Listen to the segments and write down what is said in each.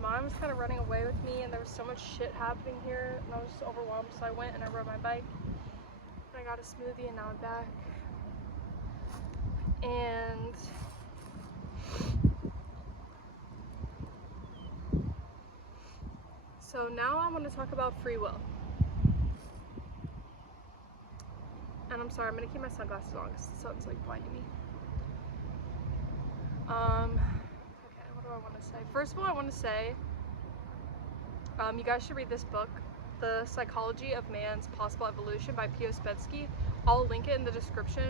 mom was kind of running away with me, and there was so much shit happening here, and I was just overwhelmed, so I went and I rode my bike, and I got a smoothie, and now I'm back. And so now I want to talk about free will. And I'm sorry, I'm gonna keep my sunglasses on because the sun's like blinding me. Okay, what do I want to say? First of all, I want to say, you guys should read this book, The Psychology of Man's Possible Evolution by P.O. Spetsky. I'll link it in the description.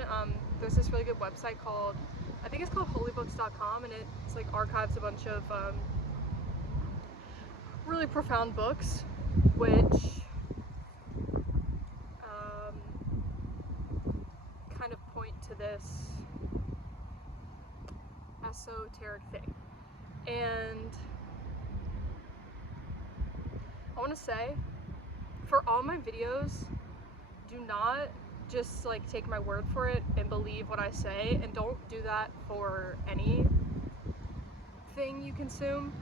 There's this really good website called, I think it's called holybooks.com, and it's like archives a bunch of really profound books, which kind of point to this esoteric thing. And I want to say, for all my videos, do not just like take my word for it and believe what I say, and don't do that for anything you consume.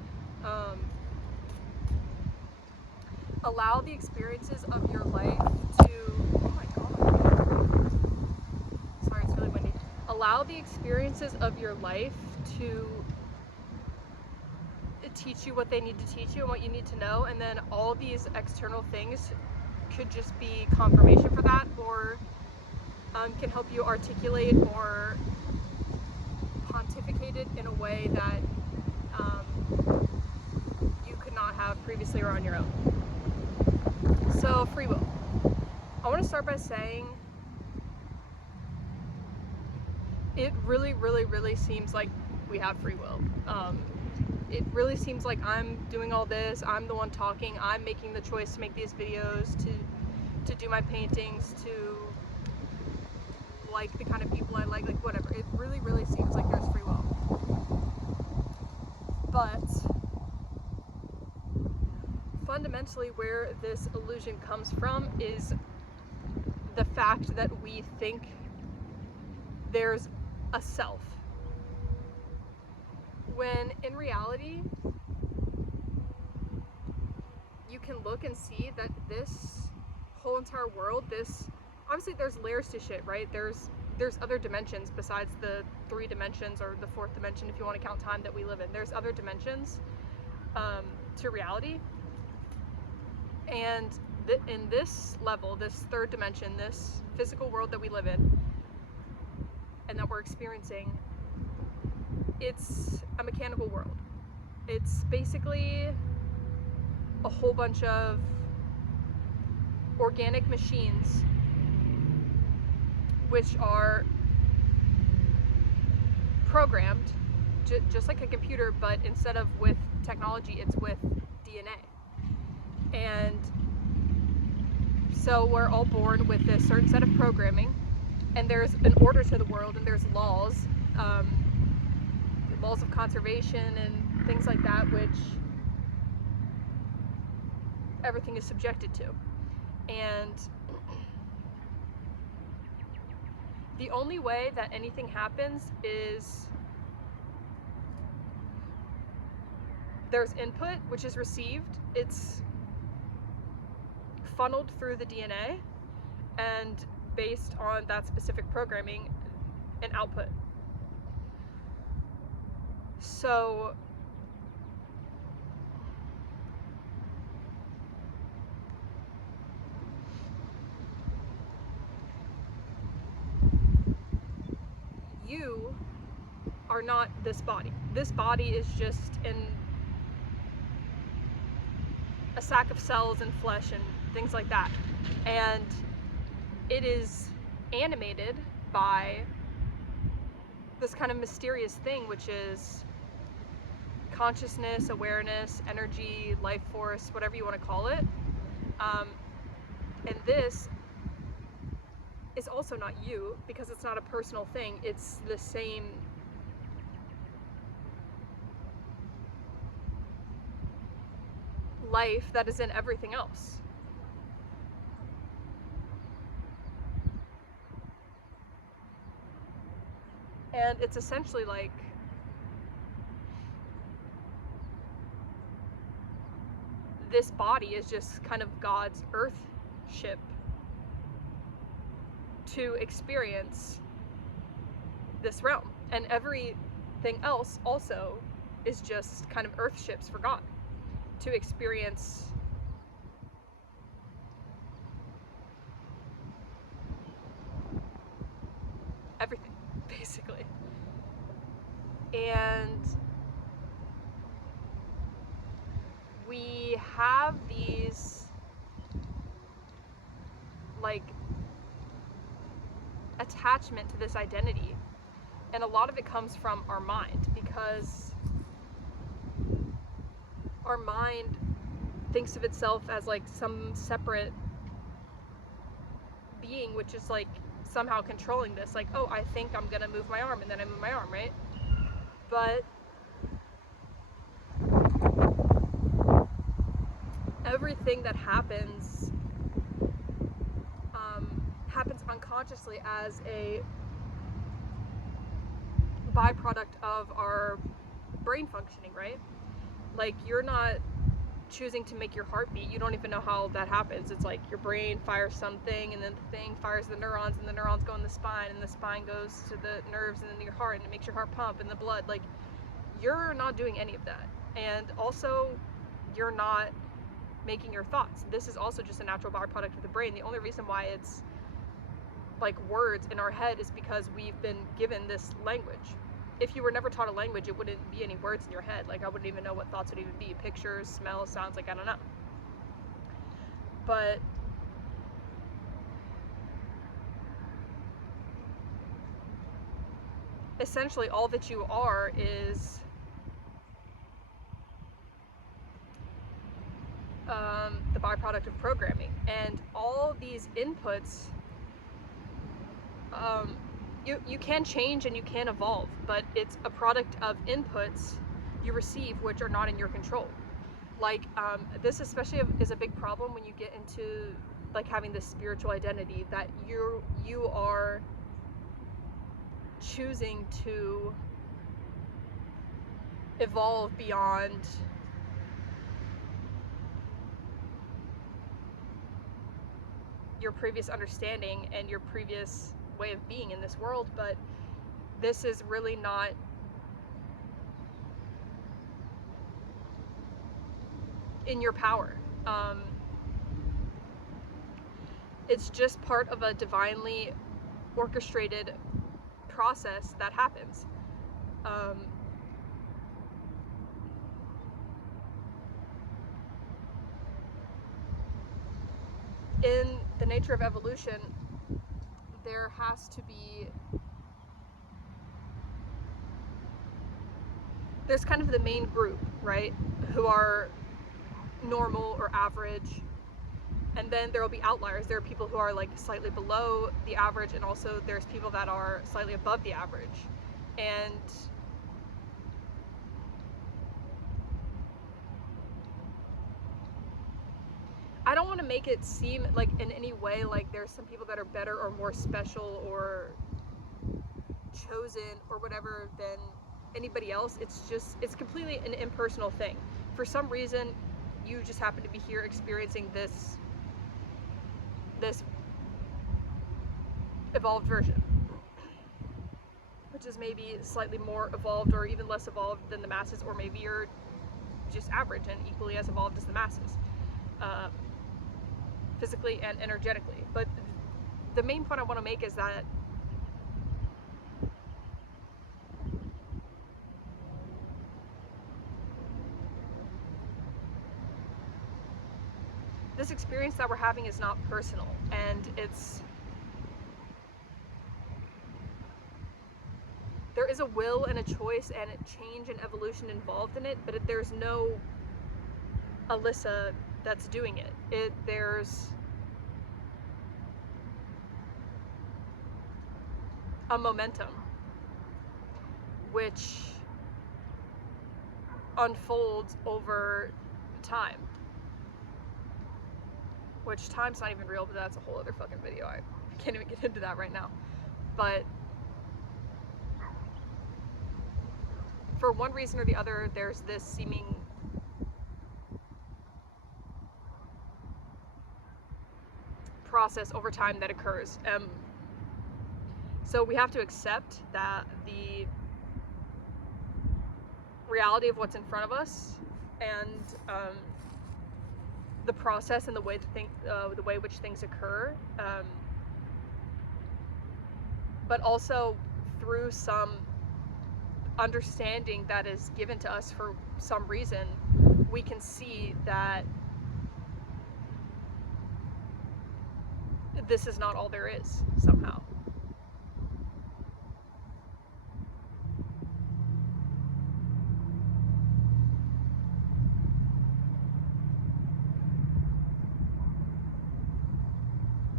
Allow the experiences of your life to, oh my god, sorry, it's really windy. Allow the experiences of your life to teach you what they need to teach you and what you need to know, and then all these external things could just be confirmation for that, or can help you articulate or pontificate it in a way that you could not have previously or on your own. So, free will. I want to start by saying it really, really, really seems like we have free will. It really seems like I'm doing all this, I'm the one talking, I'm making the choice to make these videos, to do my paintings, to like the kind of people I like whatever. It really, really seems like there's free will. But fundamentally where this illusion comes from is the fact that we think there's a self, when in reality you can look and see that this whole entire world, obviously there's layers to shit, right? There's other dimensions besides the 3 dimensions, or the 4th dimension if you want to count time, that we live in. There's other dimensions to reality, and in this level, this 3rd dimension, this physical world that we live in and that we're experiencing, it's a mechanical world. It's basically a whole bunch of organic machines which are programmed just like a computer, but instead of with technology, it's with DNA. And so we're all born with a certain set of programming, and there's an order to the world, and there's laws, laws of conservation and things like that, which everything is subjected to. And the only way that anything happens is there's input, which is received, it's funneled through the DNA, and based on that specific programming, an output. So you are not this body. This body is just a sack of cells and flesh and things like that. And it is animated by this kind of mysterious thing, which is consciousness, awareness, energy, life force, whatever you want to call it. And this is also not you, because it's not a personal thing. It's the same life that is in everything else. And it's essentially like this body is just kind of God's earth ship to experience this realm, and everything else also is just kind of earth ships for God to experience everything, basically. And we have these like attachment to this identity, and a lot of it comes from our mind, because our mind thinks of itself as like some separate being, which is like somehow controlling this. Like, oh, I think I'm gonna move my arm, and then I move my arm, right? But everything that happens happens unconsciously as a byproduct of our brain functioning, right? Like, you're not choosing to make your heart beat. You don't even know how that happens. It's like your brain fires something, and then the thing fires the neurons, and the neurons go in the spine, and the spine goes to the nerves and then your heart, and it makes your heart pump, and the blood. Like, you're not doing any of that. And also, you're not making your thoughts. This is also just a natural byproduct of the brain. The only reason why it's like words in our head is because we've been given this language. If you were never taught a language, it wouldn't be any words in your head. Like, I wouldn't even know what thoughts would even be. Pictures, smells, sounds, like, I don't know. But essentially all that you are is the byproduct of programming. And all these inputs, you can change and you can evolve, but it's a product of inputs you receive which are not in your control. Like, this especially is a big problem when you get into like having this spiritual identity, that you are choosing to evolve beyond your previous understanding and your previous way of being in this world. But this is really not in your power. It's just part of a divinely orchestrated process that happens. In the nature of evolution, there has to be, there's kind of the main group, right, who are normal or average, and then there will be outliers. There are people who are like slightly below the average, and also there's people that are slightly above the average. And I don't want to make it seem like in any way like there's some people that are better or more special or chosen or whatever than anybody else. It's completely an impersonal thing. For some reason, you just happen to be here experiencing this evolved version, which is maybe slightly more evolved or even less evolved than the masses, or maybe you're just average and equally as evolved as the masses, physically and energetically. But the main point I want to make is that this experience that we're having is not personal, and there is a will and a choice and a change and evolution involved in it, but there's no Alyssa that's doing it. There's a momentum which unfolds over time. Which time's not even real, but that's a whole other fucking video. I can't even get into that right now. But for one reason or the other, there's this seeming process over time that occurs. So we have to accept that the reality of what's in front of us and the process and the way which things occur, but also through some understanding that is given to us for some reason, we can see that this is not all there is somehow.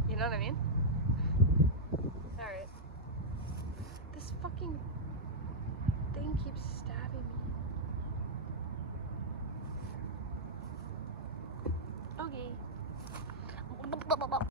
You know what I mean?